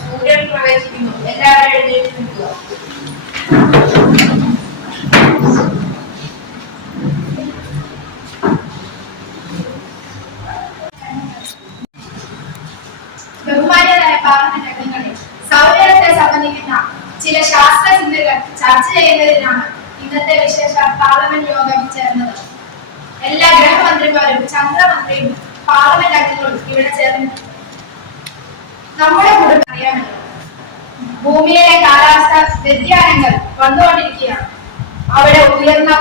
സൂര്യൻ പ്രവേശിക്കുന്നു എല്ലാവരും എഴുന്നേറ്റ് നിൽക്കുക ബഹുമാന്യരായ പാർലമെന്റ് സൗരത്തെ സംബന്ധിക്കുന്ന ചില ശാസ്ത്ര ചിന്തകൾ ചർച്ച ചെയ്യുന്നതിനാണ് ഇന്നത്തെ വിശേഷ പാർലമെന്റ് യോഗം ചേർന്നത്. എല്ലാ ഗ്രഹമന്ത്രിമാരും ചന്ദ്രമന്ത്രിയും പാർലമെന്റ് അംഗങ്ങളും ഇവിടെ ചേർന്നു നമ്മുടെ കുടുംബം അറിയാമല്ലോ ഭൂമിയിലെ കാലാവസ്ഥ വ്യതിയാനങ്ങൾ വന്നുകൊണ്ടിരിക്കുകയാണ്. അവിടെ ഉയർന്ന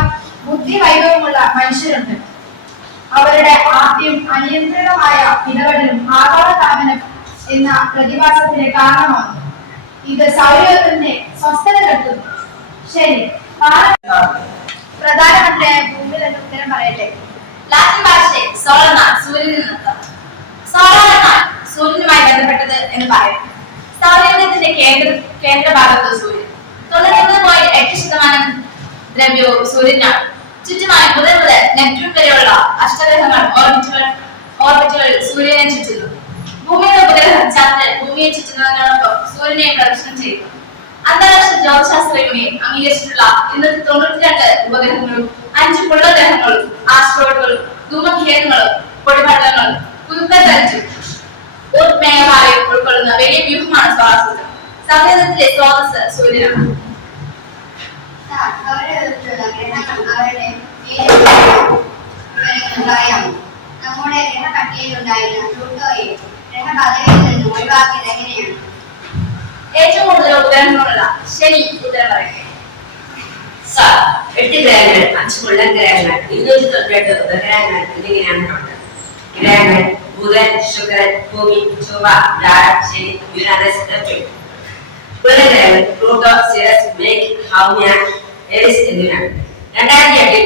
ബുദ്ധി വൈഭവമുള്ള മനുഷ്യരുണ്ട്. അവരുടെ ആദ്യം അനിയന്ത്രിതമായ ഇടപെടലും ആഗോളതാപനം എന്ന പ്രതിഭാസത്തിന് കാരണമാകുന്നു ഇത് സൗരത്തിന്റെ സ്വസ്ഥത കെട്ടുന്നു ശരി പ്രധാനമന്ത്രിയായ ഭൂമി എന്ന ഉത്തരം പറയട്ടെ. ലാറ്റിൻ ഭാഷയിൽ സോളനാൾ നിന്ന് എന്നാൽ സൂര്യനുമായി ബന്ധപ്പെട്ടത് എന്ന് പറയാം. സൗരയൂഥത്തിന്റെ കേന്ദ്ര കേന്ദ്ര ഭാഗത്ത് സൂര്യൻ തൊണ്ണൂറ്റൊന്ന് പോയിന്റ് എട്ട് ശതമാനം ദ്രവ്യവും സൂര്യനാണ് ചുറ്റുമായി ബുധൻ മുതൽ നെപ്റ്റ്യൂൺ വരെയുള്ള അഷ്ടഗ്രഹങ്ങൾ ഓർബിറ്റുകൾ ഓർബിറ്റുകൾ സൂര്യനെ ചുറ്റുന്നു. ഭൂമിയുടെ ഉപഗ്രഹം ചന്ദ്രൻ ഭൂമിയെ ചുറ്റുന്നതിനോടൊപ്പം സൂര്യനെ പ്രദർശനം ചെയ്യുന്നു. അന്താരാഷ്ട്ര ജ്യോതിശാസ്ത്ര യൂണിയൻ അംഗീകരിച്ചിട്ടുള്ള ഇന്നത്തെ തൊണ്ണൂറ്റിരണ്ട് ഉപഗ്രഹങ്ങളും അഞ്ച് പുള്ളഗ്രഹങ്ങളും ആസ്ട്രോയിഡുകളും ധൂമഖേദങ്ങളും പൊടിപടലങ്ങളും കുന്തത്തഞ്ചും ഉത്മേഘവായു ഉൾക്കൊള്ളുന്ന വലിയ വ്യൂഹമാണ് സൗരസൂചം സംഗീതത്തിലെ സ്രോതസ് സൂര്യനാണ് നമ്മുടെ ഗ്രഹപട്ടികയിലുണ്ടായിരുന്ന പ്ലൂട്ടോയെ ഗ്രഹപദവിയിൽ നിന്ന് ഒഴിവാക്കിയത് എങ്ങനെയാണ് ഏറ്റവും കൂടുതൽ ഉപഗ്രഹങ്ങളുള്ള ശനി ഉത്തരം പറയട്ടെ സാർ എട്ട് ഗ്രഹങ്ങൾ അഞ്ച് മുള്ളൻ ഗ്രഹങ്ങൾ ഇരുന്നൂറ്റി തൊണ്ണൂറ്റെട്ട് ഉപഗ്രഹങ്ങൾ എന്നിങ്ങനെയാണ് കണ്ടത് ഗ്രഹങ്ങൾ ബുധൻ ശുക്രൻ ഭൂമി ചൊവ്വ വ്യാഴം ശനി യുരാനസ് നെപ്റ്റ്യൂൺ മുള്ളൻ ഗ്രഹങ്ങൾ പ്ലൂട്ടോ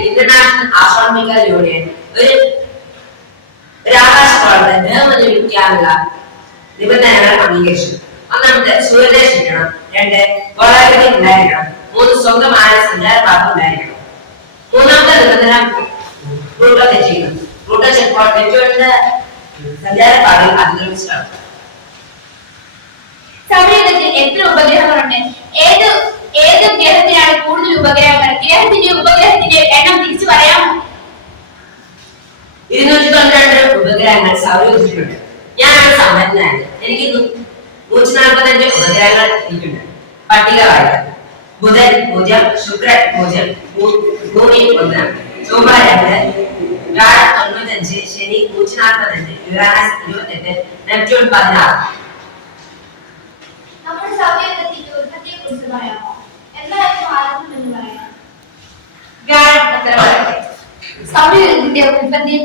ഇന്റർനാഷണൽ ആസ്ട്രോണമിക്കൽ യൂണിയൻ ഒരു ഒരു ആകാശഗോളത്തെ ബഹുമതിക്കാനുള്ള നിബന്ധനകൾ അംഗീകരിച്ചു ഒന്നാമത്തെ സൂര്യനെ ചുറ്റണം രണ്ട് ഗോളാകൃതി ഉണ്ടായിരിക്കണം മൂന്ന് സ്വന്തമായ സഞ്ചാരപാത ഉണ്ടായിരിക്കണം മൂന്നാമത്തെ നിബന്ധന പ്ലൂട്ടോ തെറ്റിക്കുന്നു പ്ലൂട്ടോ ചിലപ്പോൾ നെറ്റ്യൂണിന്റെ സഞ്ചാരപാതയിൽ അതിക്രമിച്ചിട്ടാണ് സൗരയൂഥത്തിൽ എത്ര ഉപഗ്രഹങ്ങളുണ്ട്? ഏത് ഏത് ഗ്രഹത്തിനാണ് കൂടുതൽ ഉപഗ്രഹങ്ങൾ? ഗ്രഹത്തിന്റെ ഉപഗ്രഹത്തിന്റെ എണ്ണം തിരിച്ചു പറയാമോ? ഇരുന്നൂറ്റി തൊണ്ണൂറ്റി ഉപഗ്രഹങ്ങൾ സൗരയൂഥത്തിലുണ്ട് ഞാനാണ് സമ്പന്നനായത് എനിക്ക് നൂറ്റി നാൽപ്പത്തഞ്ച് ഉപഗ്രഹങ്ങൾ എനിക്കുണ്ട് പട്ടിക വായിക്കാം. ബുധൻ പൂജ്യം ശുക്രൻ പൂജ്യം ഭൂമി ഒന്ന് ചൊവ്വ രണ്ട് വ്യാഴം തൊണ്ണൂറ്റഞ്ച് ശനി നൂറ്റി നാൽപ്പത്തഞ്ച് യുറാനസ് ഇരുപത്തെട്ട് നെപ്റ്റ്യൂൺ പതിനാറ്. നമ്മുടെ സൗരയൂഥത്തിന്റെ ഉത്പത്തിയെ കുറിച്ച് പറയാമോ? എന്തായാലും ആരംഭം എന്ന് പറയാം വ്യാഴം സൗരയൂഥത്തിന്റെ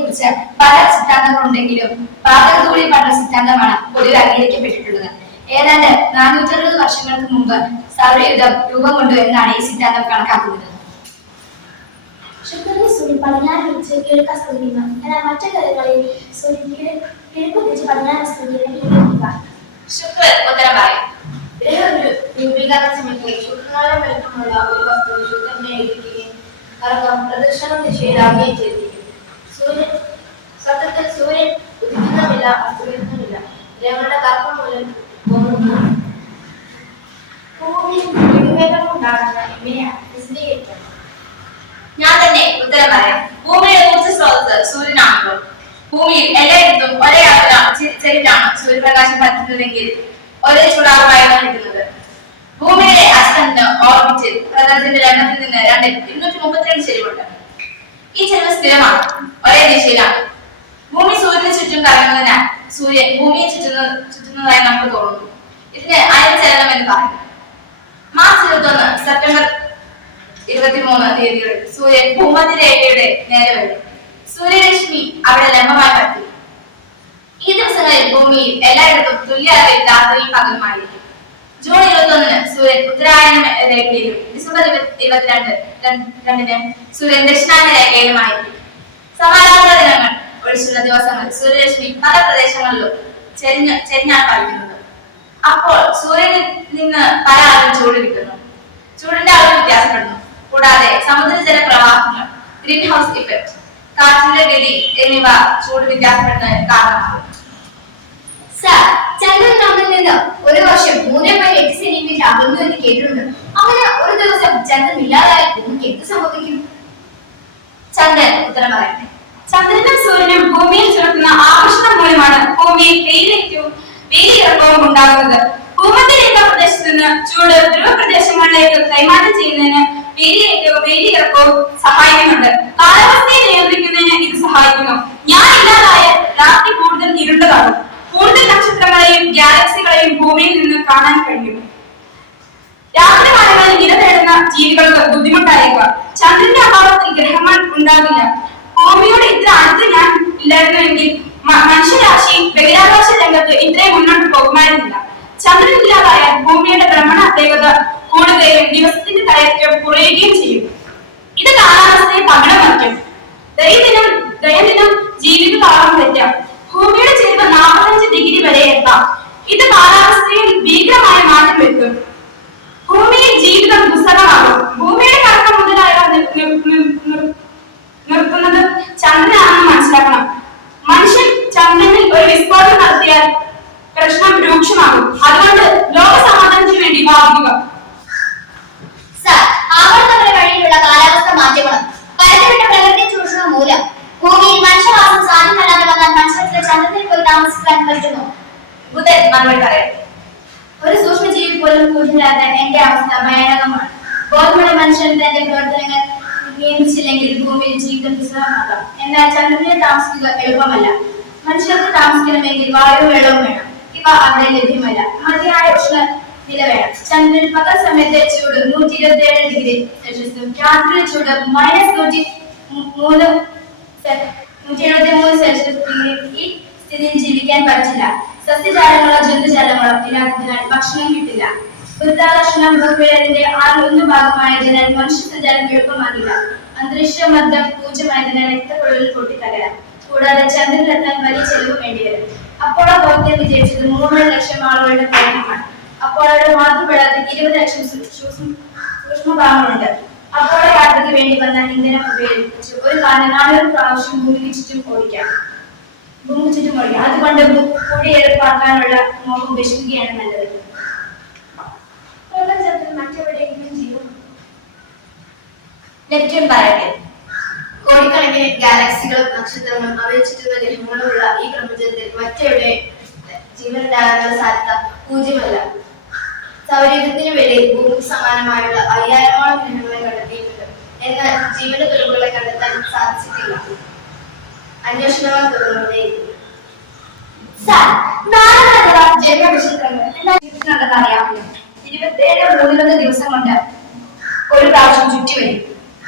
കുറിച്ച് പല സിദ്ധാന്തങ്ങളുണ്ടെങ്കിലും പാതകതൂളി പഠന സിദ്ധാന്തമാണ് പൊതുവെ അംഗീകരിക്കപ്പെട്ടിട്ടുള്ളത്. ഏതാണ്ട് നാനൂറ്ററുപത് വർഷങ്ങൾക്ക് മുമ്പ് സൗരയുദ്ധം രൂപം കൊണ്ടു എന്നാണ് ഈ സിദ്ധാന്തം കണക്കാക്കുന്നത്. ശുക്രനെ സൂര്യൻ പടിഞ്ഞാറ് വെച്ച് കിഴക്ക് അസ്തമിക്കുന്നു എന്നാൽ മറ്റു ഗ്രഹങ്ങളിൽ സൂര്യൻ കിഴ- കിഴക്ക് വെച്ച് പടിഞ്ഞാറ് അസ്തമിക്കുന്ന ശുക്രൻ ഉത്തരം പറയും. രൂപീകരണ സമയത്ത് ശുക്രനായ വലിപ്പമുള്ള ഒരു വസ്തു ശുക്രനെ ഇടിക്കുകയും കറക്കം പ്രദക്ഷിണ ദിശയിലാവുകയും ചെയ്തിരിക്കുന്നു സൂര്യൻ സത്യത്തിൽ സൂര്യൻ ഉദിക്കുന്നുമില്ല അസ്തമിക്കുന്നുമില്ല. ഗ്രഹങ്ങളുടെ കറക്കം മൂലം പോകുന്നു ഭൂമിയിൽ വിവേകം ഉണ്ടാകുന്ന എങ്ങനെയാണ് വിശദീകരിക്കുന്നത് ഞാൻ തന്നെ ഉത്തരം പറയാം. ഭൂമിയുടെ കുറിച്ച് സ്രോതസ് സൂര്യനാണല്ലോ. ഭൂമിയിൽ എല്ലായിടത്തും ഒരേ ചെരിഞ്ഞാണ് സൂര്യപ്രകാശം പറ്റുന്നതെങ്കിൽ ഒരേ ചൂടാകുമായാണ് കിട്ടുന്നത്. ഭൂമിയുടെ അഷ്ടന് ഓർബിറ്റിൽ പ്രതലത്തിന്റെ രണ്ടത്തിൽ നിന്ന് രണ്ട് ഇരുന്നൂറ്റി മുപ്പത്തിരണ്ട് ചെരിവുണ്ട്. ഈ ചെരിവ് സ്ഥിരമാണ് ഒരേ ദിശയിലാണ്. ഭൂമി സൂര്യന് ചുറ്റും കറങ്ങുന്നതിനാൽ സൂര്യൻ ഭൂമിയെ ചുറ്റുന്ന ചുറ്റുന്നതായി നമുക്ക് തോന്നുന്നു. ഇതിന് അയൽ ചലനം എന്ന് പറയും. മാർച്ച് ഇരുപത്തി ഒന്ന് സെപ്റ്റംബർ ഇരുപത്തിമൂന്ന് തീയതികളിൽ സൂര്യൻ ഭൂമധ്യരേഖയുടെ നേരെ വരും സൂര്യരശ്മി അവിടെ ലംബമായി പറ്റി ഈ ദിവസങ്ങളിൽ ഭൂമിയിൽ എല്ലായിടത്തും തുല്യ അളവിൽ രാത്രിയും പകലുമായിരിക്കും. ജൂൺ ഇരുപത്തൊന്നിന് സൂര്യൻ ഉത്തരായണ രേഖയിലും ഡിസംബർ ഇരുപത്തിരണ്ട് രണ്ട്- രണ്ടിന് സൂര്യൻ ദക്ഷിണായന രേഖയിലുമായിരിക്കും. സമാരാധന ദിനങ്ങൾ ഒഴിച്ചുള്ള ദിവസങ്ങൾ സൂര്യരശ്മി പല പ്രദേശങ്ങളിലും ചെരിഞ്ഞ ചെരിഞ്ഞാണ് പതിക്കുന്നത്. അപ്പോൾ സൂര്യനിൽ നിന്ന് പല ആളും ചൂട് ചൂടിന്റെ അളവ് വ്യത്യാസപ്പെടുന്നു. കൂടാതെ സമുദ്രജല പ്രവാഹങ്ങൾ ഗ്രീൻ ഹൗസ് ഇഫക്റ്റ് കാറ്റിന്റെ ഗതി എന്നിവ ചൂട് വ്യത്യാസപ്പെടുന്നതിന് കാരണമാകും. സർ ചന്ദ്രൻ നമ്മിൽ നിന്ന് ഒരു വർഷം മൂന്ന് പോയിന്റ് എട്ട് സെന്റിമീറ്റർ അകന്നു എന്ന് കേട്ടിട്ടുണ്ട്. അങ്ങനെ ഒരു ദിവസം ചന്ദ്രൻ ഇല്ലാതായാൽ ഭൂമിക്ക് എന്ത് സംഭവിക്കും? ചന്ദ്രൻ ഉത്തരം പറയട്ടെ. ചന്ദ്രനും സൂര്യനും ഭൂമിയിൽ ചുരത്തുന്ന നക്ഷത്രങ്ങളെയും ഗാലക്സികളെയും ഭൂമിയിൽ നിന്ന് കാണാൻ കഴിയും. രാത്രി കാലങ്ങളിൽ ഇര തേടുന്ന ജീവികൾക്ക് ബുദ്ധിമുട്ടായേക്കാം ചന്ദ്രന്റെ അഭാവത്തിൽ ഗ്രഹങ്ങൾ ഉണ്ടാകില്ല. ഭൂമിയുടെ ഇത്ര അടുത്ത് ഞാൻ ഇല്ലായിരുന്നുവെങ്കിൽ മനുഷ്യരാശി ബഹിരാകാശ രംഗത്ത് ഇത്രയും മുന്നോട്ട് പോകുമായിരുന്നില്ല. ചന്ദ്രൻ ഇല്ലാതായാൽ ഭൂമിയുടെ ഭ്രമണ വേഗത കൂടുകയും ദിവസത്തിന്റെ ദൈർഘ്യം കുറയുകയും ചെയ്യും. ഇത് കാലാവസ്ഥയെ തകിടം മറിക്കും ദൈനംദിനം ജീവിത ജീവിതകാലം തെറ്റാം. ഭൂമിയുടെ ചെരിവ് നാൽപ്പത്തഞ്ച് ഡിഗ്രി വരെ എത്താം. ഇത് കാലാവസ്ഥയിൽ ഭീകരമായ മാറ്റം വരുത്തും. മറുപടി പറയട്ടെ ഒരു സൂക്ഷ്മജീവി പോലും കൂട്ടില്ലാത്ത എന്റെ അവസ്ഥ ഭയാനകമാണ്. ബോധമുള്ള മനുഷ്യൻ തന്റെ പ്രവർത്തനങ്ങൾ നിയമിച്ചില്ലെങ്കിൽ ഭൂമിയിൽ ജീവിതം ദുസ്സഹമാകാം എന്നാൽ ചന്ദ്രനിൽ താമസിക്കുക എളുപ്പമല്ല. മനുഷ്യർക്ക് താമസിക്കണമെങ്കിൽ വായുവും വെള്ളവും വേണം. ഇവ അവിടെ ലഭ്യമല്ല. മതിയായ ഉഷ്ണ നില വേണം. ചന്ദ്രൻ പകൽ സമയത്തെ ചൂട് നൂറ്റി ഇരുപത്തി ഏഴ് ഡിഗ്രി സെൽഷ്യസും രാത്രി ചൂട് മൈനസ് നൂറ്റി മൂന്ന് നൂറ്റി എഴുപത്തി മൂന്ന് സെൽഷ്യസ് ഡിഗ്രി ഈ സ്ഥിതിയിൽ ജീവിക്കാൻ പറ്റില്ല. സസ്യജാലങ്ങളോ ജന്തുജാലങ്ങളോ ഇല്ലാത്തതിനാൽ ഭക്ഷണം കിട്ടില്ല. ഗുരുത്വാകർഷണം ഭൂമിയുടെ ആറൊന്ന് ഭാഗമായതിനാൽ മനുഷ്യ സഞ്ചാരം എളുപ്പമാകില്ല അന്തരീക്ഷ മർദ്ദം പൂജ്യമായതിനാൽ രക്തക്കുഴലിൽ പൊട്ടിത്തകരാം. കൂടാതെ ചന്ദ്രനിലെത്താൻ വലിയ ചെലവ് വേണ്ടിവരും. അപ്പോളോ ദൗത്യം വിജയിച്ചത് മൂന്നര ലക്ഷം ആളുകളുടെ പ്രയത്നമാണ് അപ്പോളോയുടെ മാത്രപ്പെടാതെ ഇരുപത് ലക്ഷം സൂക്ഷ്മഭാഗങ്ങളുണ്ട്. അപ്പോളോ യാത്രയ്ക്ക് വേണ്ടി വന്ന ഇന്ധനം ഉപയോഗിച്ച് ഒരു കാലം നാനൂറ് പ്രാവശ്യം ഭൂമിക്ക് ഓടിക്കാം. ഭൂമി ചുറ്റും ഓടിക്കാം അതുകൊണ്ട് ഭൂ- കുടിയെടുപ്പാക്കാനുള്ള മോഹം ഉപേക്ഷിക്കുകയാണ് നല്ലത്. പ്രപഞ്ചത്തിൽ മറ്റെവിടെയെങ്കിലും ജീവൻ നെപ്റ്റ്യൂൺ പറയട്ടെ. കോടിക്കണക്കിന് ഗാലക്സികളും നക്ഷത്രങ്ങളും അവയെ ചുറ്റുന്ന ഗ്രഹങ്ങളുമുള്ള ഈ പ്രപഞ്ചത്തിൽ മറ്റെവിടെ ജീവനുണ്ടാകാനുള്ള സാധ്യത പൂജ്യമല്ല. സൗരയുഗത്തിന് വേണ്ടി ഭൂമിക്ക് സമാനമായുള്ള അയ്യായിരമോളം ഗ്രഹങ്ങളെ കണ്ടെത്തിയിട്ടുണ്ട്. എന്നാൽ ജീവന്റെ തെളിവുകളെ കണ്ടെത്താൻ സാധിച്ചിട്ടില്ല. അന്വേഷണങ്ങൾ സാർ ദിവസം ഒരു പ്രാവശ്യം ചുറ്റി വരും.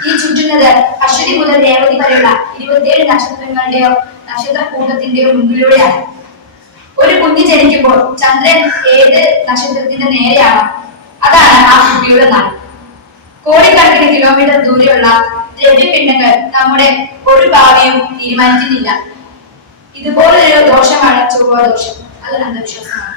ഈ ചുറ്റുന്നത് അശ്വതി മുതൽ രേവതി വരെയുള്ള ഇരുപത്തിയേഴ് നക്ഷത്രങ്ങളുടെയോ നക്ഷത്ര കൂട്ടത്തിന്റെയോ മുമ്പിലൂടെയാണ്. ഒരു കുഞ്ഞ് ജനിക്കുമ്പോൾ ചന്ദ്രൻ ഏത് നക്ഷത്രത്തിന്റെ നേരെയാണോ? അതാണ് ആ കുട്ടിയുടെ നാൾ. കോടിക്കണക്കിന് കിലോമീറ്റർ ദൂരെയുള്ള ദ്രവ്യപിണ്ഡങ്ങൾ നമ്മുടെ ഒരു ഭാവിയും തീരുമാനിക്കുന്നില്ല ഇതുപോലൊരു ദോഷമാണ് ചൊവ്വ ദോഷം. അത് അന്ധവിശ്വാസമാണ്.